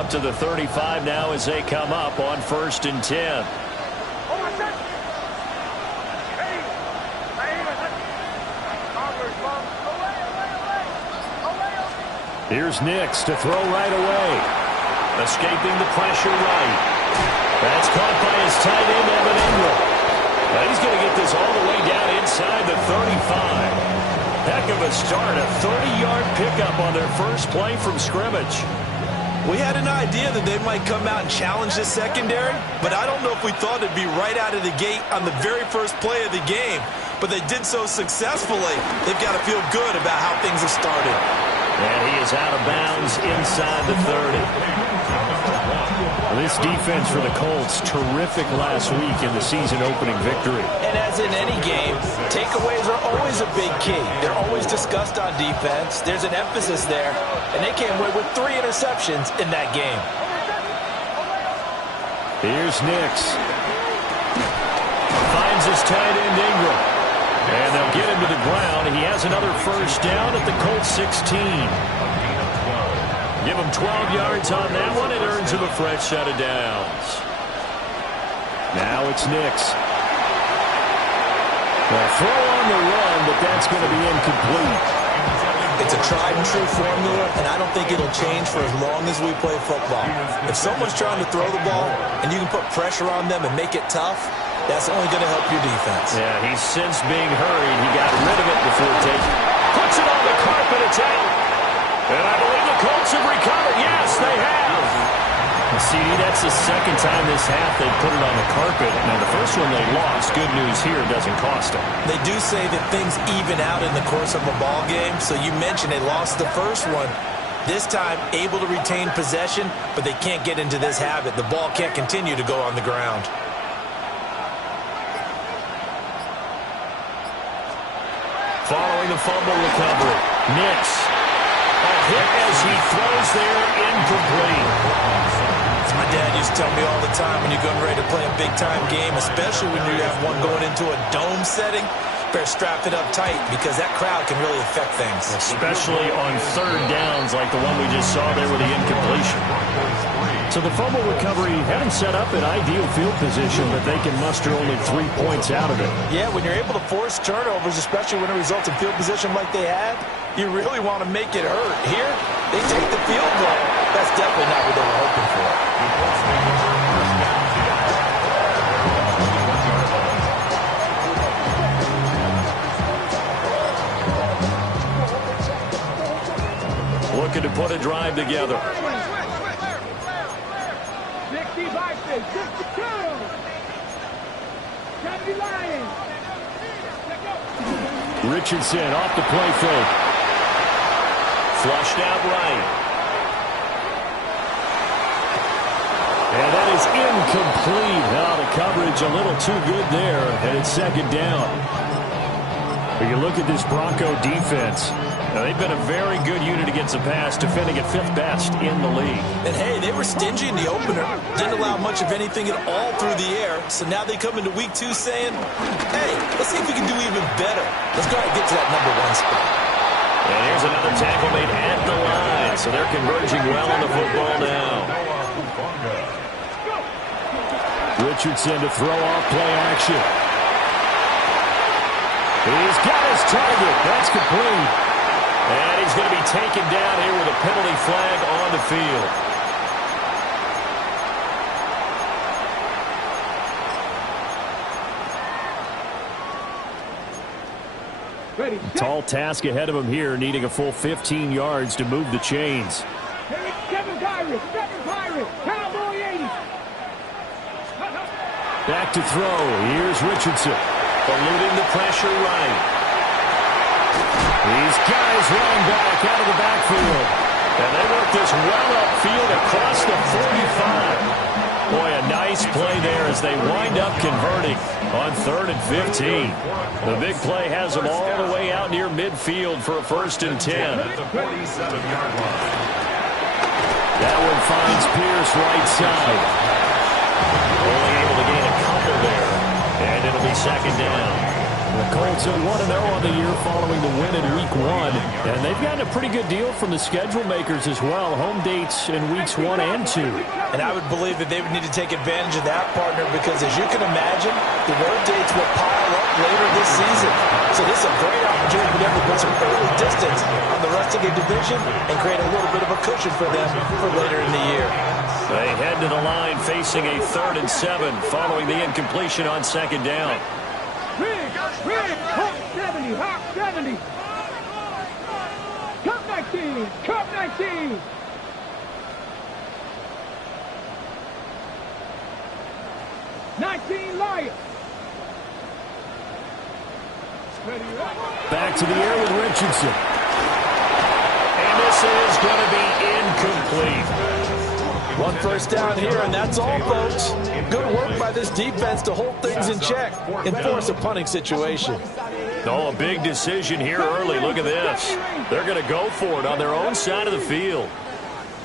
up to the 35 now as they come up on 1st and 10. Here's Nix to throw right away. Escaping the pressure right. That's caught by his tight end, Evan Ingram. He's going to get this all the way down inside the 35. Heck of a start. A 30-yard pickup on their first play from scrimmage. We had an idea that they might come out and challenge this secondary, but I don't know if we thought it'd be right out of the gate on the very first play of the game. But they did so successfully. They've got to feel good about how things have started. And he is out of bounds inside the 30. This defense for the Colts, terrific last week in the season-opening victory. And as in any game, takeaways are always a big key. They're always discussed on defense. There's an emphasis there, and they came away with 3 interceptions in that game. Here's Nix. Finds his tight end, Ingram. And they'll get him to the ground. He has another first down at the Colts 16. Give him 12 yards on that one. It earns him a fresh set of downs. Now it's Nix. Well, throw on the run, but that's going to be incomplete. It's a tried-and-true formula, and I don't think it'll change for as long as we play football. If someone's trying to throw the ball and you can put pressure on them and make it tough, that's only going to help your defense. Yeah, he's since being hurried. He got rid of it before taking. Puts it on the carpet. It's out. And I believe the Colts have recovered. Yes, they have. CD, that's the second time this half they put it on the carpet. Now, the first one they lost. Good news here, it doesn't cost them. They do say that things even out in the course of a ball game. So you mentioned they lost the first one. This time, able to retain possession, but they can't get into this habit. The ball can't continue to go on the ground. Following the fumble recovery, Nix. A hit as he throws there, incomplete. My dad used to tell me all the time when you're getting ready to play a big-time game, especially when you have one going into a dome setting, better strap it up tight because that crowd can really affect things. Especially on third downs like the one we just saw there with the incompletion. So the fumble recovery had them set up in ideal field position, but they can muster only 3 points out of it. Yeah, when you're able to force turnovers, especially when it results in field position like they had, you really want to make it hurt. Here, they take the field goal. That's definitely not what they were hoping for. Looking to put a drive together. Richardson off the play fake. Flushed out right. And that is incomplete. Now the coverage a little too good there, and it's second down. When you look at this Bronco defense, now they've been a very good unit against the pass, defending at 5th best in the league. And hey, they were stingy in the opener. Didn't allow much of anything at all through the air. So now they come into week 2 saying, hey, let's see if we can do even better. Let's go ahead and get to that number 1 spot. And here's another tackle made at the line. So they're converging well on the football now. Richardson to throw off play action. He's got his target. That's complete. And he's going to be taken down here with a penalty flag on the field. Tall task ahead of him here, needing a full 15 yards to move the chains. Kevin Pirates, Cowboy 80. Back to throw. Here's Richardson. Eluding the pressure right. He's got his running back out of the backfield. And they work this well upfield across the 45. Boy, a nice play there as they wind up converting on 3rd and 15. The big play has them all the way out near midfield for a 1st and 10. That one finds Pierce right side. Only able to gain a couple there. And it'll be 2nd down. The Colts are 1-0 on the year following the win in Week 1. And they've gotten a pretty good deal from the schedule makers as well. Home dates in Weeks 1 and 2. And I would believe that they would need to take advantage of that, partner, because as you can imagine, the road dates will pile up later this season. So this is a great opportunity for them to put some early distance on the rest of the division and create a little bit of a cushion for them for later in the year. They head to the line facing a 3rd and 7 following the incompletion on 2nd down. Hawk 70, Hawk 70. Cup 19, Cup 19. Lions. Back to the air with Richardson. And this is going to be incomplete. 1 first down here, and that's all, folks. Good work by this defense to hold things in check and force a punting situation. Oh, a big decision here early. Look at this. They're going to go for it on their own side of the field.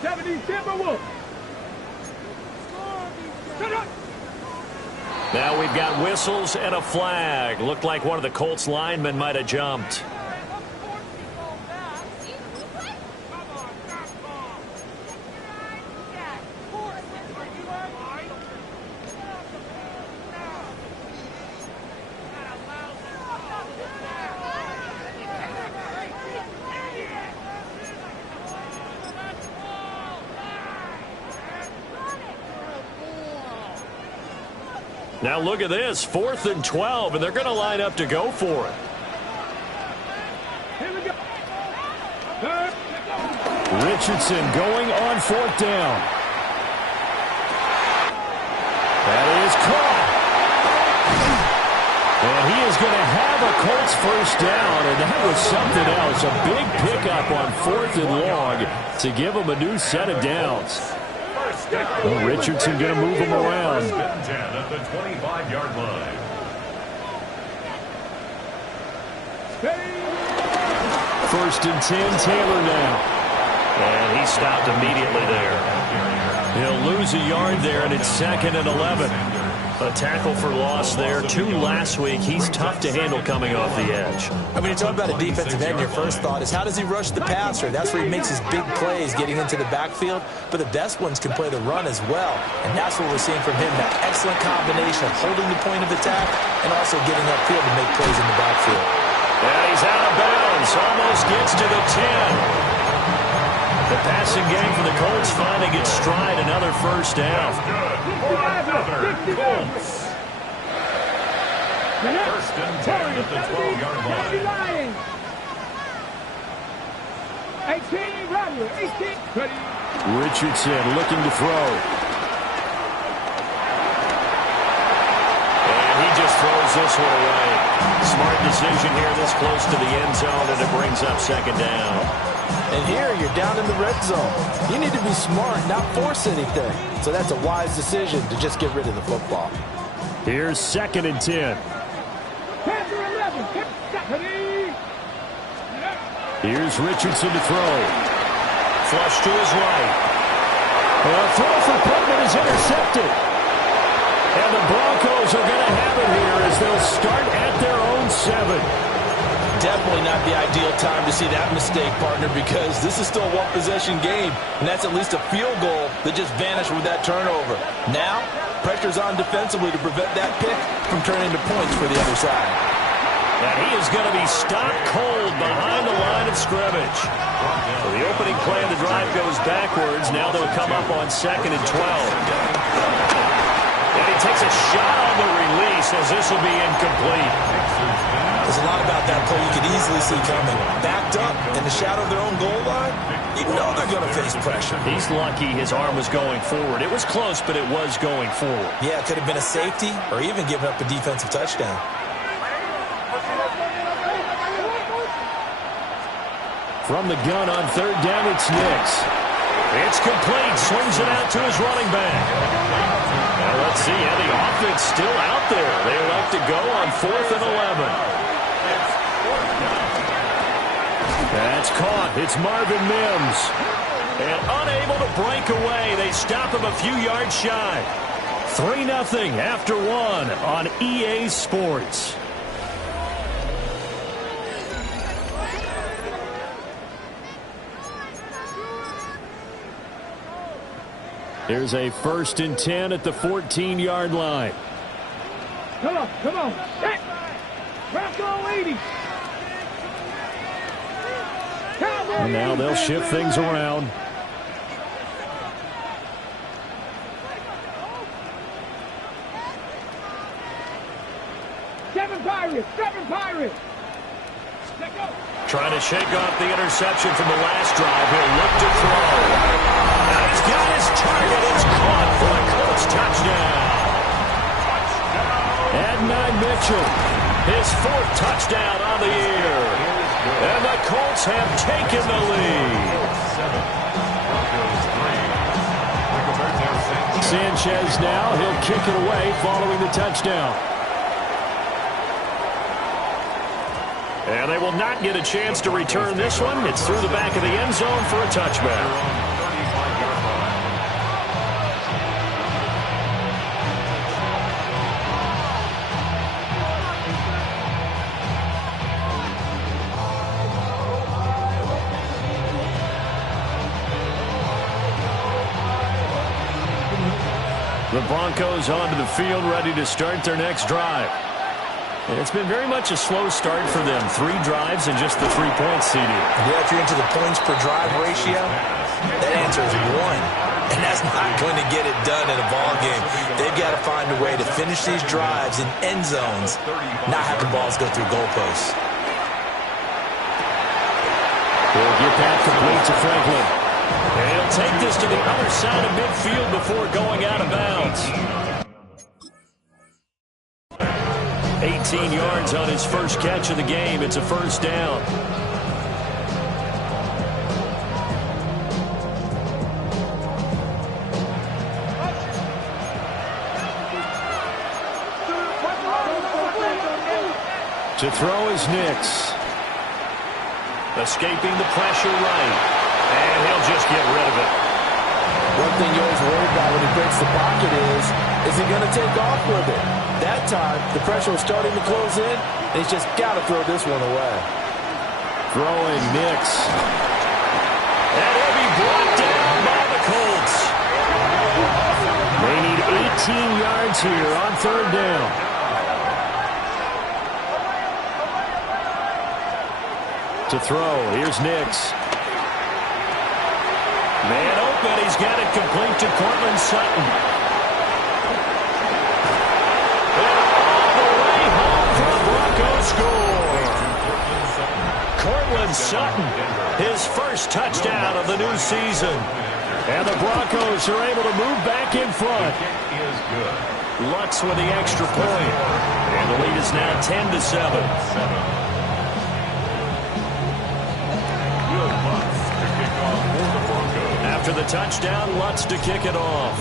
70 Timberwolves. Now we've got whistles and a flag. Looked like one of the Colts linemen might have jumped. Now look at this, 4th and 12, and they're going to line up to go for it. Here we go. Richardson going on 4th down. That is caught. And he is going to have a Colts first down, and that was something else. A big pickup on 4th and long to give him a new set of downs. Well, Richardson going to move him around. 10 at the 25-yard line. First and 10, Taylor now. And he stopped immediately there. He'll lose a yard there, and it's 2nd and 11. A tackle for loss there. 2 last week. He's tough to handle coming off the edge. I mean, you talk about a defensive end, your first thought is how does he rush the passer? That's where he makes his big plays getting into the backfield. But the best ones can play the run as well. And that's what we're seeing from him, that excellent combination of holding the point of attack and also getting upfield to make plays in the backfield. And he's out of bounds. Almost gets to the 10. The passing game for the Colts finding its stride, another first down. Colts. First and 10 at the 12-yard line. 18, Rodgers, 18. Richardson looking to throw. And he just throws this one away. Smart decision here this close to the end zone, and it brings up 2nd down. And here you're down in the red zone. You need to be smart, not force anything. So that's a wise decision to just get rid of the football. Here's 2nd and 10. Panther 11, Here's Richardson to throw. Flush to his right. A throw for Pittman is intercepted. And the Broncos are going to have it here as they'll start at their own 7. Definitely not the ideal time to see that mistake, partner, because this is still a one-possession game, and that's at least a field goal that just vanished with that turnover. Now, pressure's on defensively to prevent that pick from turning into points for the other side. And he is going to be stopped cold behind the line of scrimmage. So the opening play of the drive goes backwards. Now they'll come up on 2nd and 12. And he takes a shot on the release as this will be incomplete. There's a lot about that play you could easily see coming. Backed up in the shadow of their own goal line, you know they're going to face pressure. He's lucky his arm was going forward. It was close, but it was going forward. Yeah, it could have been a safety or even given up a defensive touchdown. From the gun on 3rd down, it's Nix. It's complete. Swings it out to his running back. Now let's see. Yeah, the offense still out there. They elect to go on 4th and 11. That's caught. It's Marvin Mims. And unable to break away. They stop him a few yards shy. 3-0 after 1 on EA Sports. Here's a 1st and 10 at the 14-yard line. Come on, come on. Set. Bronco 80. And now they'll shift things around. Seven Pirates, seven Pirates. Trying to shake off the interception from the last drive. He'll look to throw. And he's got his target. It's caught for a Colts touchdown. Adonai Mitchell, his 4th touchdown on the year. And the Colts have taken the lead. Sanchez now, he'll kick it away following the touchdown. And they will not get a chance to return this one. It's through the back of the end zone for a touchback. The Broncos onto the field, ready to start their next drive. It's been very much a slow start for them. 3 drives and just the 3 points, CD. Yeah, if you're into the points per drive ratio, that answer is 1. And that's not going to get it done in a ball game. They've got to find a way to finish these drives in end zones, not have the balls go through goalposts. They'll get that complete to Franklin. And he'll take this to the other side of midfield before going out of bounds. 18 yards on his first catch of the game. It's a 1st down. To throw is Nix. Escaping the pressure right. And he'll just get rid of it. One thing you always worry about when he breaks the pocket is he going to take off with it? That time, the pressure was starting to close in, and he's just got to throw this one away. Throwing Nix. And he'll be brought down by the Colts. They need 18 yards here on 3rd down. To throw, here's Nix. Man open, he's got it complete to Cortland Sutton. And all the way home for the Broncos score. Cortland Sutton, his 1st touchdown of the new season. And the Broncos are able to move back in front. Lutz with the extra point. And the lead is now 10-7. After the touchdown, Lutz to kick it off.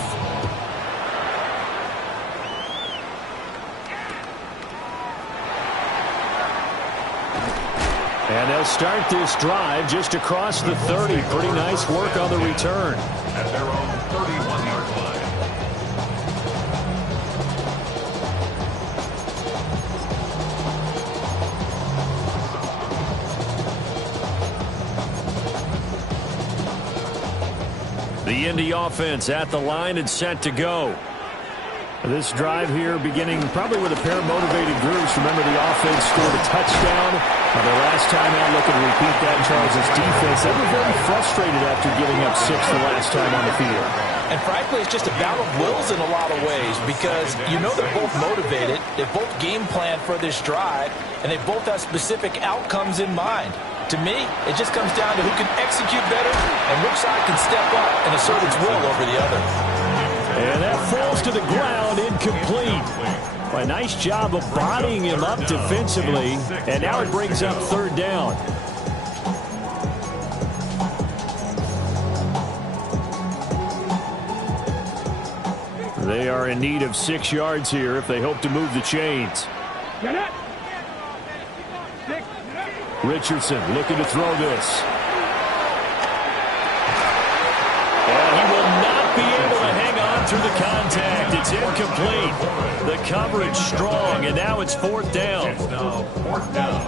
And they'll start this drive just across the 30. Pretty nice work on the return. At their own 31-yard line. The Indy offense at the line and set to go. This drive here beginning probably with a pair of motivated groups. Remember, the offense scored a touchdown. Their last time out, looking to repeat that. Charles' defense, they were very frustrated after giving up 6 the last time on the field. And frankly, it's just a battle of wills in a lot of ways because you know they're both motivated. They both game plan for this drive, and they both have specific outcomes in mind. To me, it just comes down to who can execute better and which side can step up and assert its will over the other. And that falls to the ground, incomplete. Well, a nice job of bodying him up defensively, and now it brings up 3rd down. They are in need of 6 yards here if they hope to move the chains. Richardson looking to throw this. And he will not be able to hang on going through the contact. It's incomplete. The coverage strong, and now it's 4th down. Oh,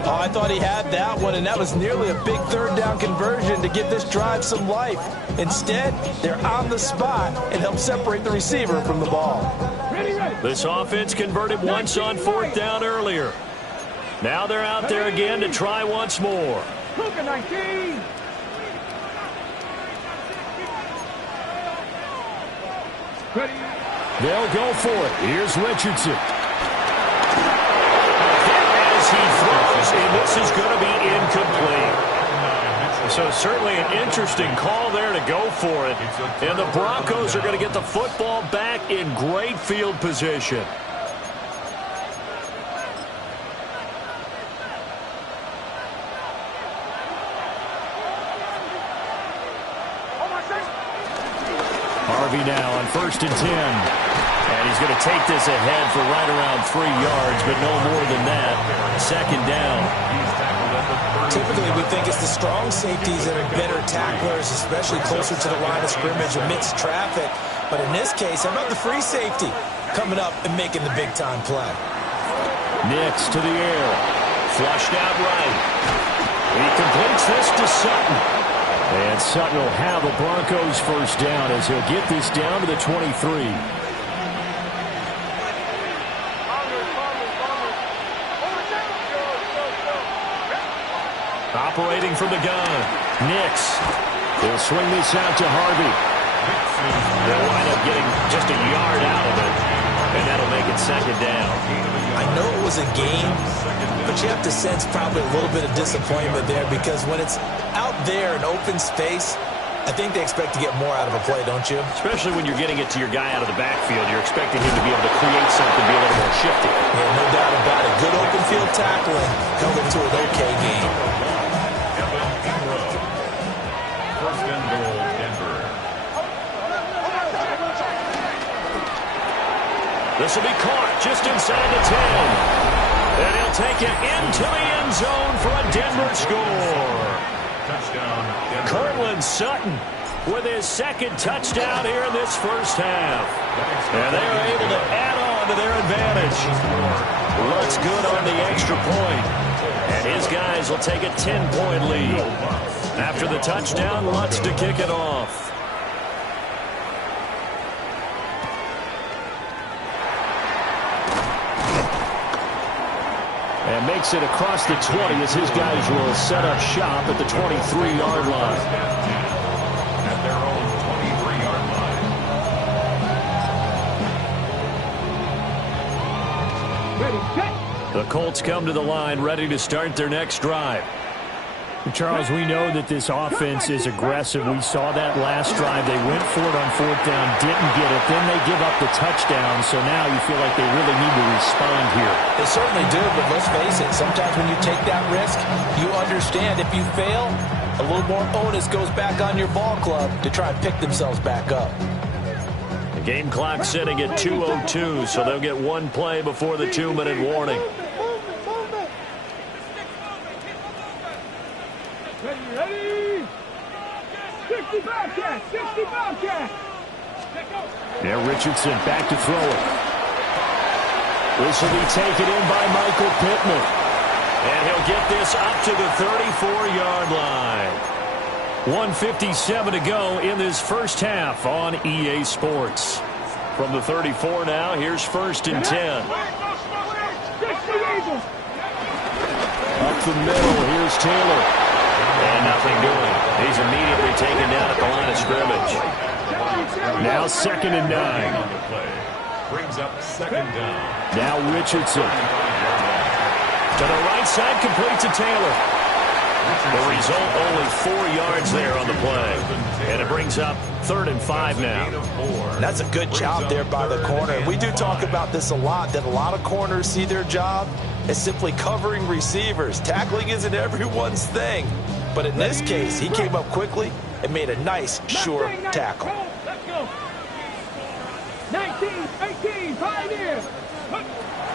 I thought he had that one, and that was nearly a big 3rd down conversion to give this drive some life. Instead, they're on the spot and help separate the receiver from the ball. This offense converted once on 4th down earlier. Now they're out there again to try once more. Luka 19. They'll go for it. Here's Richardson. As he throws, and this is going to be incomplete. So certainly an interesting call there to go for it. And the Broncos are going to get the football back in great field position. Harvey now on 1st and 10. And he's going to take this ahead for right around 3 yards, but no more than that. 2nd down. Typically, we think it's the strong safeties that are better tacklers, especially closer to the line of scrimmage amidst traffic. But in this case, how about the free safety coming up and making the big-time play? Nix to the air. Flushed out right. He completes this to Sutton. And Sutton will have a Broncos 1st down as he'll get this down to the 23. Operating from the gun. Nix. He'll swing this out to Harvey. They'll wind up getting just a yard out of it. And that'll make it 2nd down. I know it was a game, but you have to sense probably a little bit of disappointment there because when it's out there in open space, I think they expect to get more out of a play, don't you? Especially when you're getting it to your guy out of the backfield. You're expecting him to be able to create something, be a little more shifty. Yeah, no doubt about it. Good open field tackling held it to an okay game. First and goal, Denver. This will be caught just inside the 10. And he'll take it into the end zone for a Denver score. Touchdown, Denver. Courtland Sutton with his 2nd touchdown here in this 1st half. And they are able to add on to their advantage. Looks good on the extra point. And his guys will take a 10-point lead. After the touchdown, Lutz to kick it off. And makes it across the 20 as his guys will set up shop at the 23-yard line. At their own 23-yard line. Ready, set. The Colts come to the line ready to start their next drive. Charles, we know that this offense is aggressive. We saw that last drive. They went for it on 4th down, didn't get it. Then they give up the touchdown. So now you feel like they really need to respond here. They certainly do, but let's face it. Sometimes when you take that risk, you understand if you fail, a little more onus goes back on your ball club to try and pick themselves back up. The game clock sitting at 2:02, so they'll get one play before the 2-minute warning. Ready. 60 Bobcat. 60 Bobcat. Now Richardson back to throw it. This will be taken in by Michael Pittman. And he'll get this up to the 34-yard line. 1:57 to go in this 1st half on EA Sports. From the 34 now, here's 1st and 10. Up the middle, here's Taylor. And nothing doing. He's immediately taken down at the line of scrimmage. Now 2nd and 9. Brings up 2nd down. Now Richardson. To the right side, complete to Taylor. The result, only 4 yards there on the play. And it brings up 3rd and 5 now. That's a good job there by the corner. We do talk about this a lot, that a lot of corners see their job as simply covering receivers. Tackling isn't everyone's thing. But in this case, he came up quickly and made a nice, sure tackle. Let's go. 19, 18, Pioneer.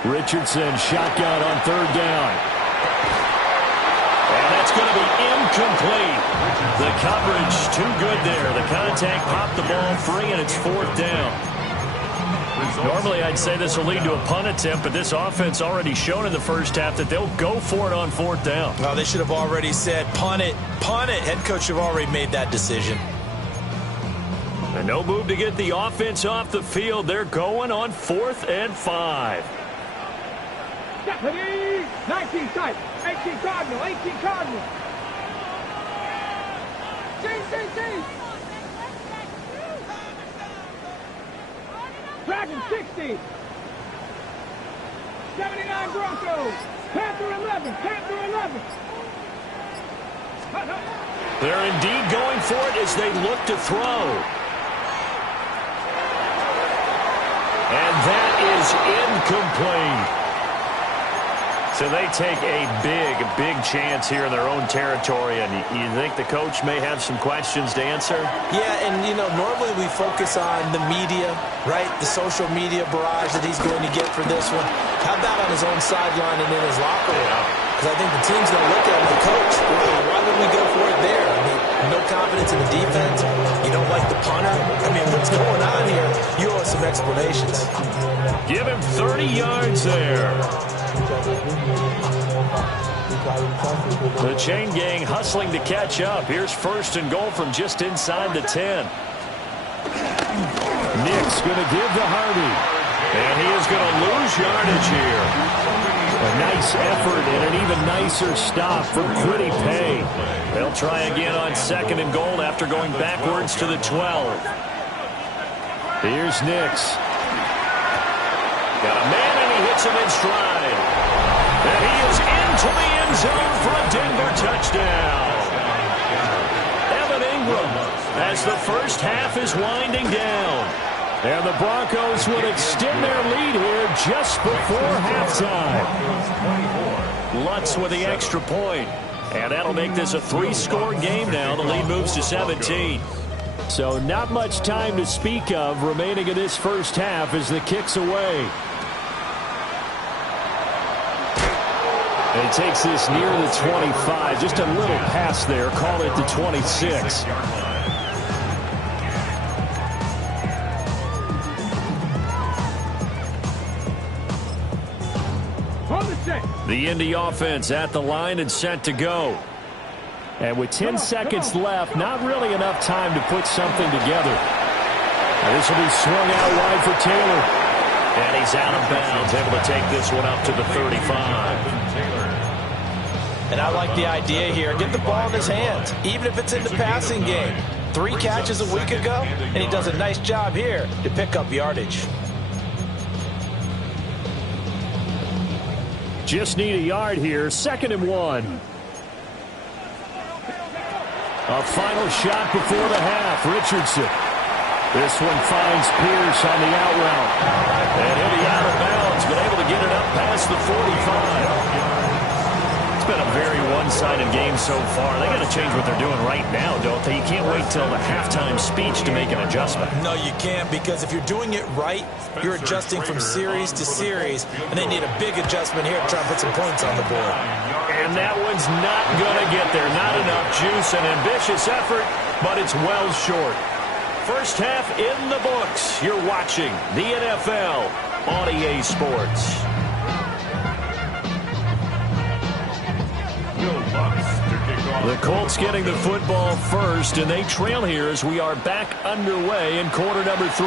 Richardson, shotgun on 3rd down. And that's going to be incomplete. The coverage too good there. The contact popped the ball free, and it's 4th down. Normally, I'd say this will lead to a punt attempt, but this offense already shown in the first half that they'll go for it on 4th down. Well, they should have already said, punt it, punt it. Head coach should have already made that decision. And no move to get the offense off the field. They're going on 4th and 5. Deputy, 19 tight, 18 Cardinal, 18 Cardinal. C. Dragon 60. 79 Broncos. Panther 11. Panther 11. They're indeed going for it as they look to throw. And that is incomplete. So they take a big chance here in their own territory, and you think the coach may have some questions to answer? Yeah, and, you know, normally we focus on the media, right? The social media barrage that he's going to get for this one. How about on his own sideline and in his locker room? Because I think the team's going to look at him, the coach, well, why would we go for it there? I mean, no confidence in the defense. You don't like the punter. I mean, what's going on here? You owe us some explanations. Give him 30 yards there. The chain gang hustling to catch up. Here's 1st and goal from just inside the 10. Nick's going to give to Harvey. And he is going to lose yardage here. A nice effort and an even nicer stop from Kwity Paye. They'll try again on 2nd and goal after going backwards to the 12. Here's Nix. Got a man and he hits him in stride. And he is into the end zone for a Denver touchdown. Evan Ingram as the first half is winding down. And the Broncos would extend their lead here just before halftime. Lutz with the extra point. And that'll make this a 3-score game now. The lead moves to 17. So not much time to speak of remaining in this first half as the kick's away. And he takes this near the 25. Just a little pass there. Call it the 26. The Indy offense at the line and set to go. And with 10 seconds left, not really enough time to put something together. Now this will be swung out wide for Taylor. And he's out of bounds, able to take this one up to the 35. And I like the idea here. Get the ball in his hands, even if it's in the passing game. 3 catches a week ago, and he does a nice job here to pick up yardage. Just need a yard here. 2nd and 1. A final shot before the half. Richardson. This one finds Pierce on the out route. And he'll be out of bounds, but able to get it up past the 45. It's been a very one-sided game so far. They got to change what they're doing right now, don't they? You can't wait till the halftime speech to make an adjustment. No, you can't, because if you're doing it right, you're adjusting from series to series, and they need a big adjustment here to try and put some points on the board. And that one's not going to get there. Not enough juice. An ambitious effort, but it's well short. First half in the books. You're watching the NFL on EA Sports. The Colts getting the football first, and they trail here as we are back underway in quarter number 3.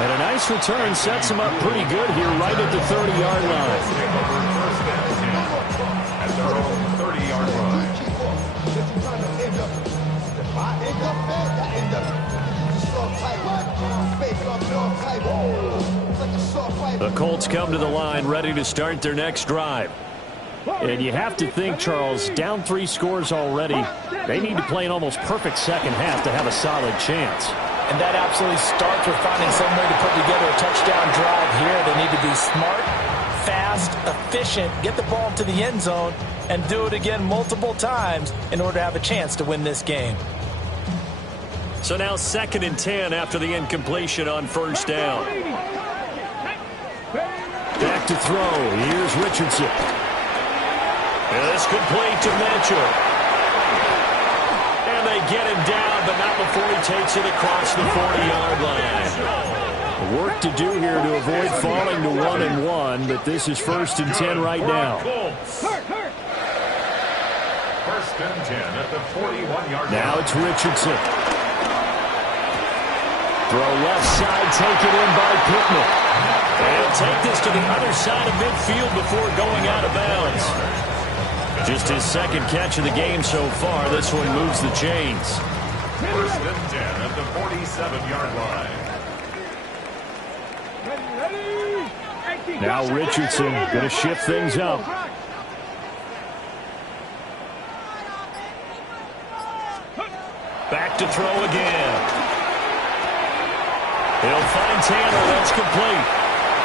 And a nice return sets him up pretty good here right at the 30-yard line. At their own 30-yard line. The Colts come to the line ready to start their next drive. And you have to think, Charles, down 3 scores already. They need to play an almost perfect second half to have a solid chance. And that absolutely starts with finding some way to put together a touchdown drive here. They need to be smart, fast, efficient, get the ball to the end zone, and do it again multiple times in order to have a chance to win this game. So now 2nd and 10 after the incompletion on first down. Back to throw. Here's Richardson. And it's complete to Mitchell. And they get him down, but not before he takes it across the 40-yard line. Work to do here to avoid falling to 1-1, but this is 1st and 10 right now. First and 10 at the 41-yard line. Now it's Richardson. Throw left side, taken in by Pittman. And he'll take this to the other side of midfield before going out of bounds. Just his second catch of the game so far. This one moves the chains. First and 10 at the 47-yard line. Now Richardson going to shift things up. Back to throw again. He'll find Tanner. That's complete.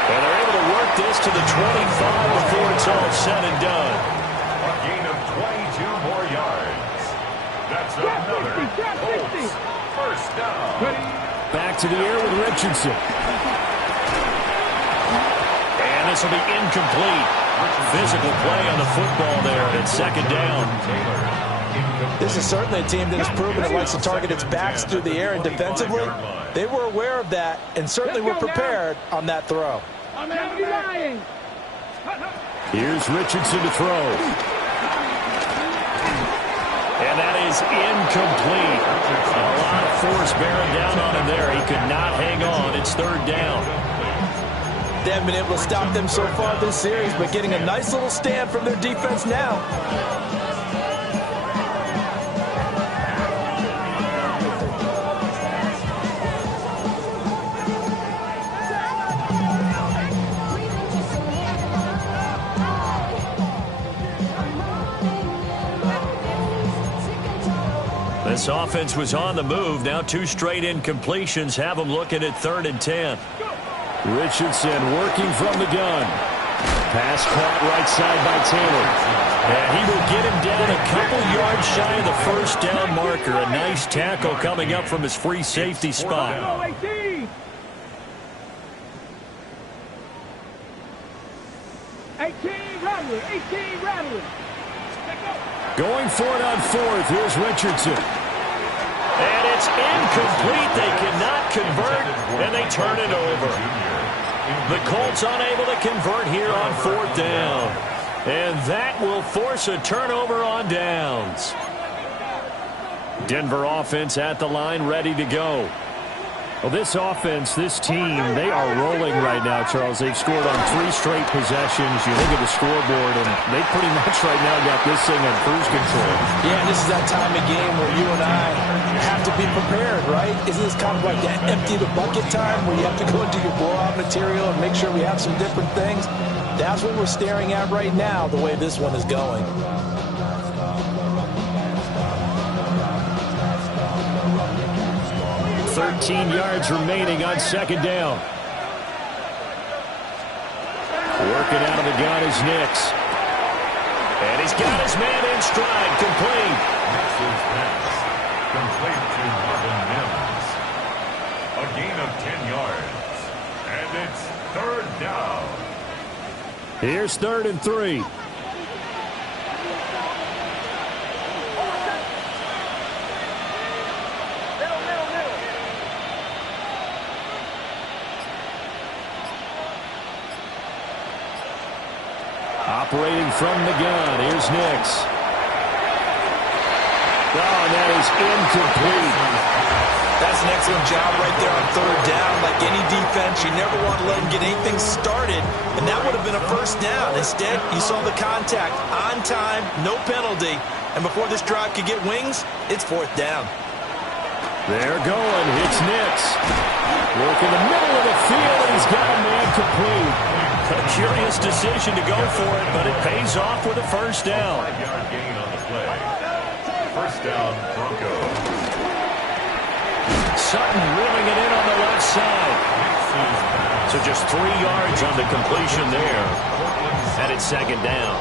And they're able to work this to the 25 before it's all said and done. A gain of 22 more yards. That's another Colts first down. Back to the air with Richardson. And this will be incomplete. Physical play on the football there, and it's second down. This is certainly a team that has proven it likes to target its backs through the air, and defensively, they were aware of that and certainly were prepared on that throw. Here's Richardson to throw. And that is incomplete. A lot of force bearing down on him there. He could not hang on. It's third down. They haven't been able to stop them so far this series, but getting a nice little stand from their defense now. This offense was on the move. Now 2 straight incompletions have them looking at 3rd and 10. Richardson working from the gun. Pass caught right side by Taylor. And he will get him down a couple yards shy of the first down marker. A nice tackle coming up from his free safety spot. 18, Rattler. Going for it on 4th. Here's Richardson. And it's incomplete. They cannot convert, and they turn it over. The Colts unable to convert here on 4th down. And that will force a turnover on downs. Denver offense at the line, ready to go. Well, this offense, this team, they are rolling right now, Charles. They've scored on 3 straight possessions. You look at the scoreboard, and they pretty much right now got this thing on cruise control. Yeah, and this is that time of game where you and I have to be prepared, right? Isn't this kind of like that empty the bucket time where you have to go into your blowout material and make sure we have some different things? That's what we're staring at right now, the way this one is going. 13 yards remaining on 2nd down. Working out of the gun is Nix. And he's got his man in stride, complete. Nix's pass, complete to Marvin Mims. A gain of 10 yards. And it's 3rd down. Here's 3rd and 3. Operating from the gun, here's Nix. Oh, and that is incomplete. That's an excellent job right there on 3rd down. Like any defense, you never want to let them get anything started, and that would have been a first down. Instead, you saw the contact on time, no penalty, and before this drive could get wings, it's 4th down. They're going. It's Nix. Work in the middle of the field, and he's got a man complete. A curious decision to go for it, but it pays off with a first down. 5-yard gain on the play. First down, Broncos. Sutton reeling it in on the left side. So just 3 yards on the completion there. And it's 2nd down.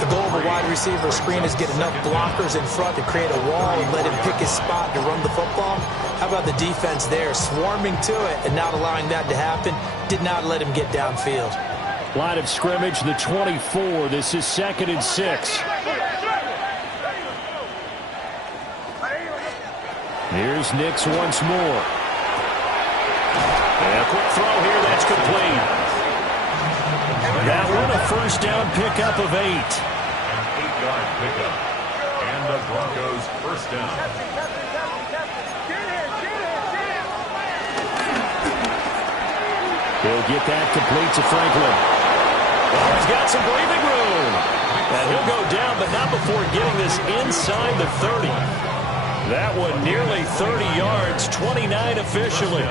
The goal of a wide receiver screen is get enough blockers in front to create a wall and let him pick his spot to run the football. How about the defense there, swarming to it and not allowing that to happen? Did not let him get downfield. Line of scrimmage, the 24. This is 2nd and 6. Here's Nix once more. And a quick throw here, that's complete. That one a first down pickup of 8. An 8-yard pickup. And the Broncos first down. He'll get that complete to Franklin. Oh, he's got some breathing room. And he'll go down, but not before getting this inside the 30. That one nearly 30 yards, 29 officially.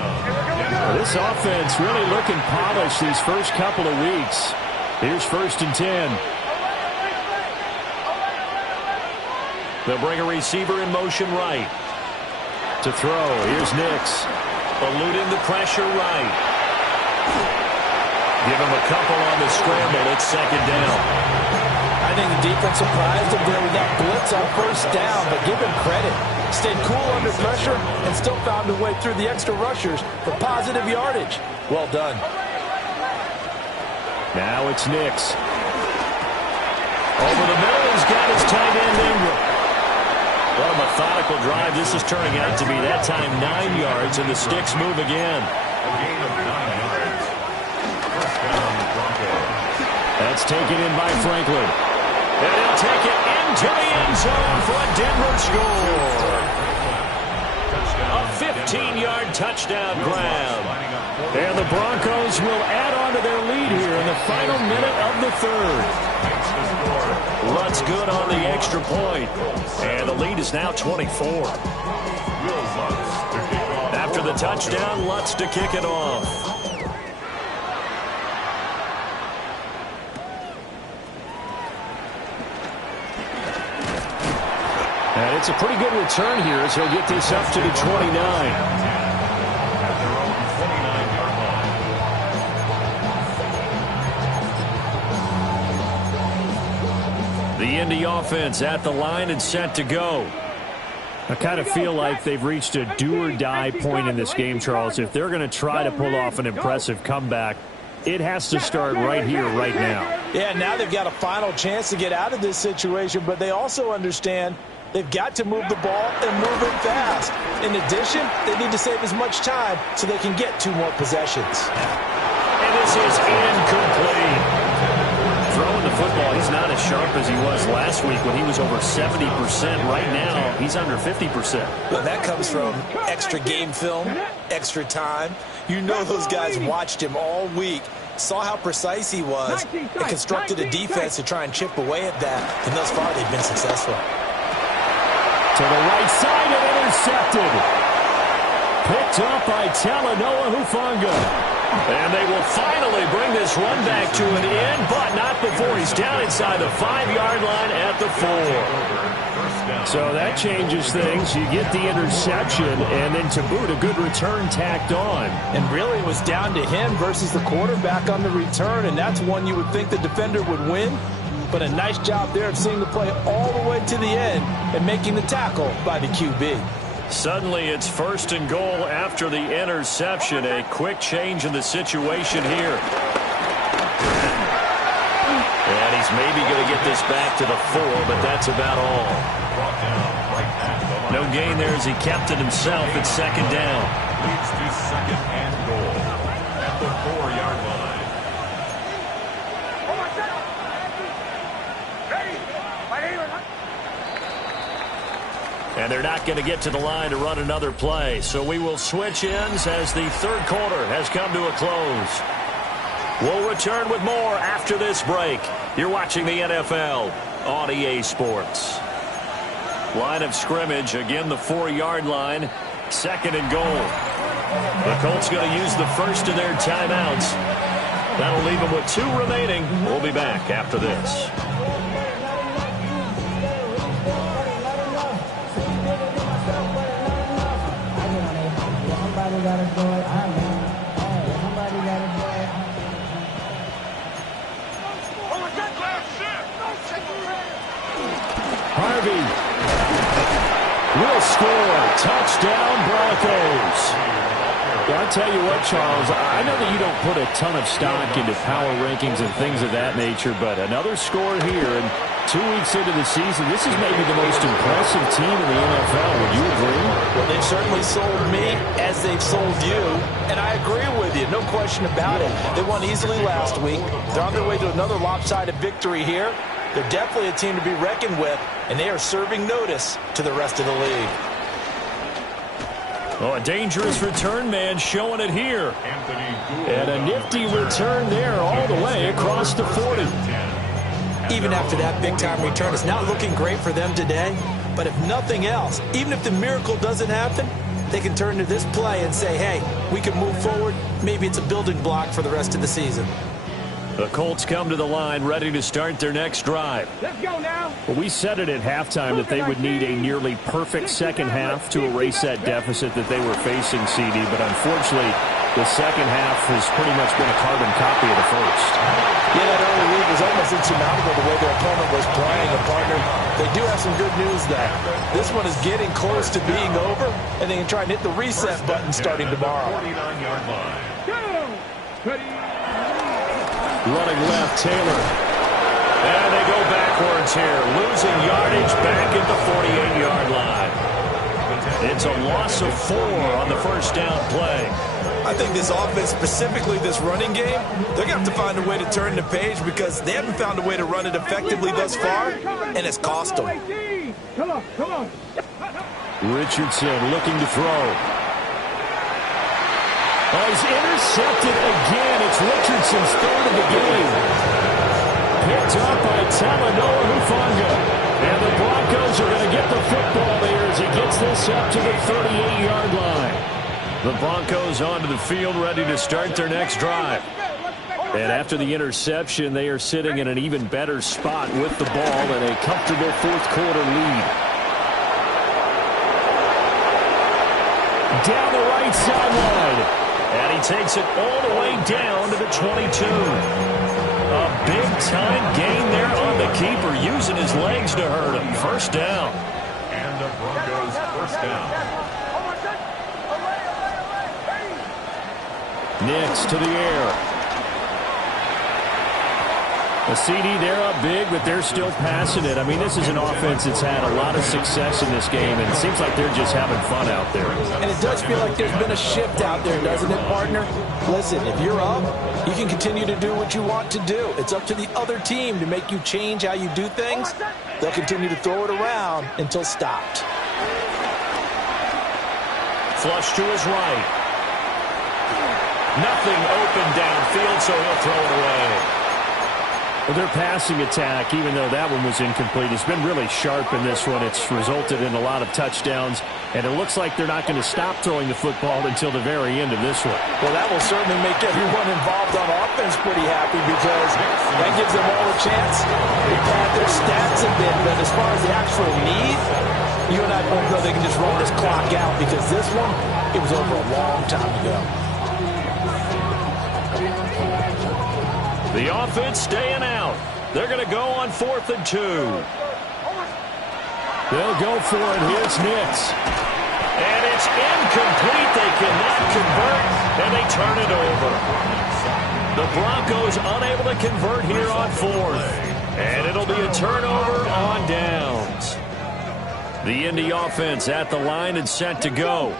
This offense really looking polished these first couple of weeks. Here's 1st and 10. They'll bring a receiver in motion right. To throw, here's Nix. Eluding the pressure right. Give him a couple on the scramble. It's 2nd down. I think the defense surprised him there with that blitz on 1st down, but give him credit. Stayed cool under pressure and still found a way through the extra rushers for positive yardage. Well done. Now it's Nix. Over the middle, he's got his tight end Ingram. What a methodical drive. This is turning out to be that time 9 yards, and the sticks move again. A gain of 9 yards. First down, Broncos. That's taken in by Franklin. And he'll take it into the end zone for a Denver score. A 15-yard touchdown grab. And the Broncos will add on to their lead here in the final minute of the 3rd. Lutz good on the extra point. And the lead is now 24. After the touchdown, Lutz to kick it off. And it's a pretty good return here as he'll get this up to the 29. The Indy offense at the line and set to go. I kind of feel like they've reached a do-or-die point in this game, Charles. If they're going to try to pull off an impressive comeback, it has to start right here, right now. Yeah, now they've got a final chance to get out of this situation, but they also understand they've got to move the ball and move it fast. In addition, they need to save as much time so they can get 2 more possessions. And this is incomplete. Throwing the football, he's not as sharp as he was last week when he was over 70%. Right now, he's under 50%. Well, that comes from extra game film, extra time. You know those guys watched him all week, saw how precise he was, and constructed a defense to try and chip away at that. And thus far, they've been successful. To the right side and intercepted. Picked up by Talanoa Hufanga. And they will finally bring this run back to an end, but not before he's down inside the 5-yard line at the 4. So that changes things. You get the interception, and then to boot, a good return tacked on. And really, it was down to him versus the quarterback on the return, and that's one you would think the defender would win. But a nice job there of seeing the play all the way to the end and making the tackle by the QB. Suddenly, it's 1st and goal after the interception. A quick change in the situation here. And he's maybe going to get this back to the 4, but that's about all. No gain there as he kept it himself at 2nd down. Leads to 2nd and goal at the 4-yard line. And they're not going to get to the line to run another play. So we will switch ends as the 3rd quarter has come to a close. We'll return with more after this break. You're watching the NFL on EA Sports. Line of scrimmage, again the 4-yard line. 2nd and goal. The Colts going to use the first of their timeouts. That'll leave them with 2 remaining. We'll be back after this. Harvey will score. Touchdown, Broncos. Well, I'll tell you what, Charles, I know that you don't put a ton of stock into power rankings and things of that nature, but another score here, and 2 weeks into the season, this is maybe the most impressive team in the NFL. Would you agree? Well, they've certainly sold me as they've sold you, and I agree with you, no question about it. They won easily last week. They're on their way to another lopsided victory here. They're definitely a team to be reckoned with, and they are serving notice to the rest of the league. Oh, a dangerous return man showing it here. And a nifty return there all the way across the 40. Even after that big-time return, it's not looking great for them today. But if nothing else, even if the miracle doesn't happen, they can turn to this play and say, hey, we can move forward. Maybe it's a building block for the rest of the season. The Colts come to the line ready to start their next drive. Let's go now. Well, we said it at halftime that they would need a nearly perfect second half to erase that deficit that they were facing, CD. But unfortunately, the second half has pretty much been a carbon copy of the first. Yeah, that early lead was almost insurmountable the way their opponent was playing. And partner, they do have some good news though. This one is getting close to being over, and they can try and hit the reset button starting tomorrow. 49-yard line. Go. Ready. Running left, Taylor. And they go backwards here, losing yardage back at the 48-yard line. It's a loss of 4 on the first down play. I think this offense, specifically this running game, they're going to have to find a way to turn the page because they haven't found a way to run it effectively thus far, and it's cost them. Come on, come on. Richardson looking to throw. Oh, he's intercepted again. It's Richardson's third of the game. Picked up by Talanoa Hufanga. And the Broncos are going to get the football here as he gets this up to the 38-yard line. The Broncos onto the field ready to start their next drive. And after the interception, they are sitting in an even better spot with the ball and a comfortable fourth-quarter lead. Down the right sideline. And he takes it all the way down to the 22. A big-time gain there on the keeper, using his legs to hurt him. First down. And the Broncos first down. Nix to the air. A CD, they're up big, but they're still passing it. I mean, this is an offense that's had a lot of success in this game, and it seems like they're just having fun out there. And it does feel like there's been a shift out there, doesn't it, partner? Listen, if you're up, you can continue to do what you want to do. It's up to the other team to make you change how you do things. They'll continue to throw it around until stopped. Flush to his right. Nothing open downfield, so he'll throw it away. Well, their passing attack, even though that one was incomplete, has been really sharp in this one. It's resulted in a lot of touchdowns, and it looks like they're not going to stop throwing the football until the very end of this one. Well, that will certainly make everyone involved on offense pretty happy because that gives them all a chance to pad their stats a bit. But as far as the actual need, you and I both know they can just run this clock out because this one, it was over a long time ago. The offense staying out. They're going to go on 4th and 2. They'll go for it. Here's Nix. And it's incomplete. They cannot convert, and they turn it over. The Broncos unable to convert here on 4th. And it'll be a turnover on downs. The Indy offense at the line and set to go.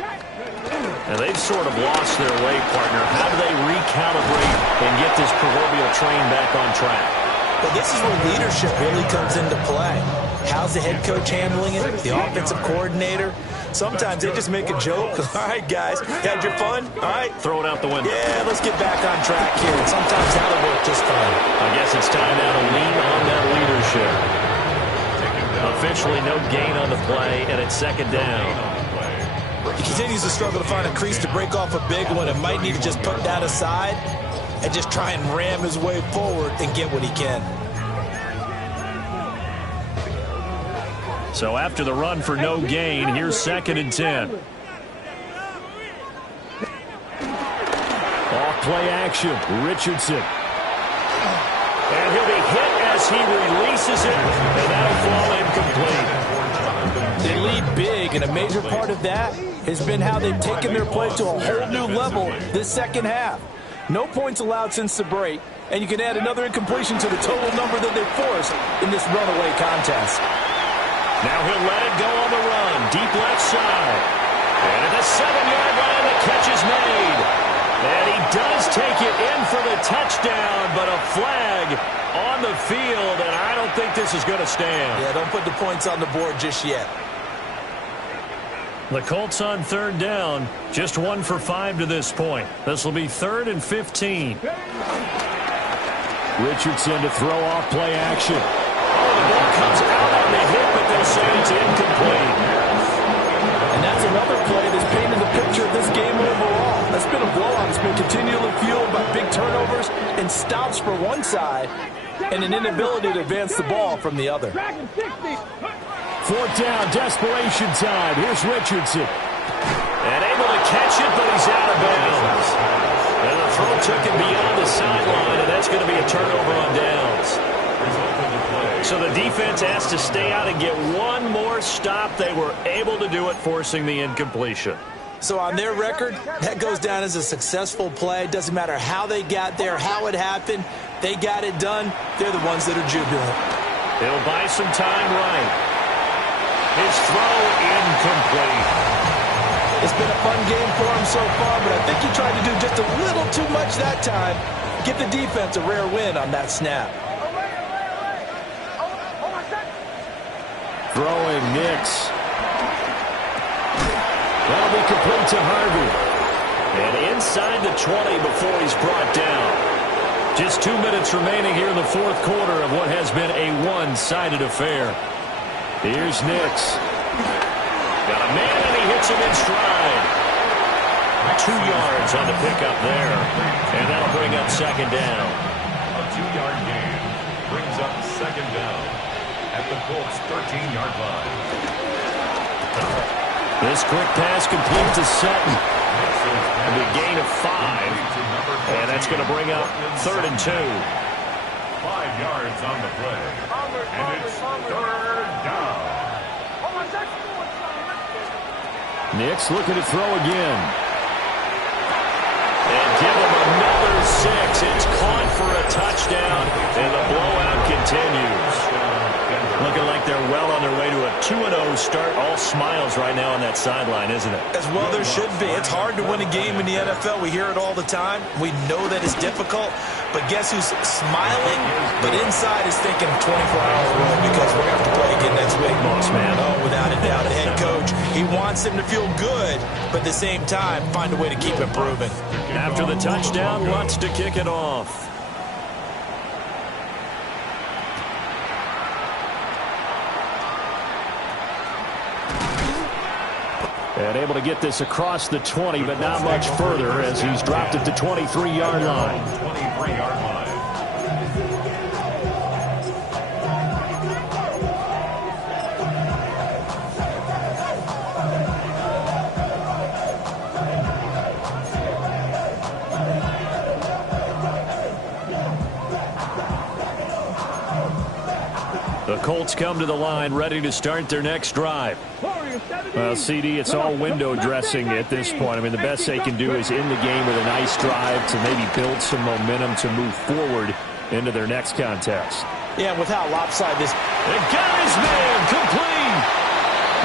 And they've sort of lost their way, partner. How do they recalibrate and get this proverbial train back on track? Well, this is where leadership really comes into play. How's the head coach handling it? The offensive coordinator? Sometimes they just make a joke. All right, guys, had your fun? All right. Throw it out the window. Yeah, let's get back on track here. And sometimes that'll work just fine. I guess it's time now to lean on that leadership. Officially no gain on the play, and it's second down. He continues to struggle to find a crease to break off a big one and might need to just put that aside and just try and ram his way forward and get what he can. So after the run for no gain, here's 2nd and 10. Off play action, Richardson. And he'll be hit as he releases it, and that'll fall incomplete. They lead big, and a major part of that has been how they've taken their play to a whole new level this second half. No points allowed since the break, and you can add another incompletion to the total number that they forced in this runaway contest. Now he'll let it go on the run, deep left side. And at the 7-yard line, the catch is made. And he does take it in for the touchdown, but a flag on the field, and I don't think this is going to stand. Yeah, don't put the points on the board just yet. The Colts on third down, just 1 for 5 to this point. This will be 3rd and 15. Richardson to throw off play action. The ball comes out on the hip, but they say it's incomplete. And that's another play that's painted the picture of this game overall. That's been a blowout. It's been continually fueled by big turnovers and stops for one side and an inability to advance the ball from the other. 4th down, desperation time. Here's Richardson. And able to catch it, but he's out of bounds. And the throw took him beyond the sideline, and that's going to be a turnover on downs. So the defense has to stay out and get one more stop. They were able to do it, forcing the incompletion. So on their record, that goes down as a successful play. Doesn't matter how they got there, how it happened. They got it done. They're the ones that are jubilant. He'll buy some time right. His throw incomplete. It's been a fun game for him so far, but I think he tried to do just a little too much that time. Give the defense a rare win on that snap. Throwing Nix. That'll be complete to Harvey. And inside the 20 before he's brought down. Just 2 minutes remaining here in the 4th quarter of what has been a one-sided affair. Here's Nix. Got a man, and he hits him in stride. 2 yards on the pickup there. And that'll bring up 2nd down. A 2-yard gain brings up 2nd down at the Colts' 13-yard line. This quick pass complete to Sutton. A big gain of 5. And that's going to bring up 3rd and 2. 5 yards on the play. And it's 3rd down. Nix looking to throw again. And give him another 6. It's caught for a touchdown. And the blowout continues. Looking like they're well on their way to a 2-0 start. All smiles right now on that sideline, isn't it? As well there should be. It's hard to win a game in the NFL. We hear it all the time. We know that it's difficult. But guess who's smiling? But inside is thinking 24-hour rule because we're going to have to play again next week. Boss man. Oh, without a doubt. A head coach, he wants him to feel good, but at the same time, find a way to keep improving. After the touchdown, wants to kick it off. And able to get this across the 20, but not much further as he's dropped at the 23-yard line. 23-yard line. The Colts come to the line ready to start their next drive. Well, CD, it's all window dressing at this point. I mean, the best they can do is end the game with a nice drive to maybe build some momentum to move forward into their next contest. Yeah, with how lopsided this... They got his man complete.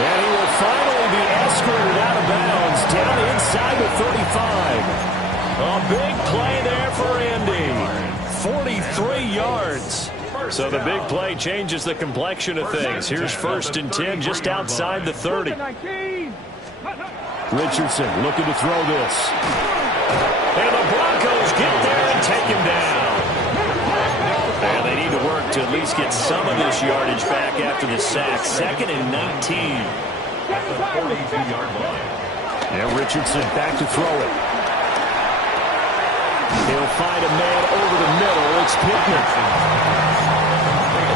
And he will finally be escorted out of bounds down inside the 35. A big play there for Indy. 43 yards. So the big play changes the complexion of things. Here's 1st and 10 just outside the 30. Richardson looking to throw this. And the Broncos get there and take him down. And they need to work to at least get some of this yardage back after the sack. 2nd and 19. At the 42-yard line. And Richardson back to throw it. He'll find a man over the middle. It's Pittman.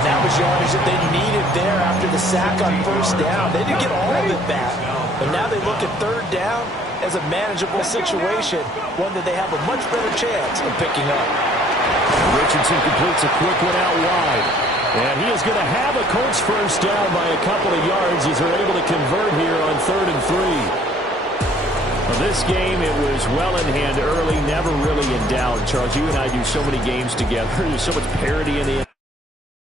And that was yardage that they needed there after the sack on 1st down. They didn't get all of it back. But now they look at 3rd down as a manageable situation, one that they have a much better chance of picking up. Richardson completes a quick one out wide. And he is going to have a Colts 1st down by a couple of yards as they're able to convert here on 3rd and 3. Well, this game, it was well in hand early, never really in doubt. Charles, you and I do so many games together. There's so much parity in the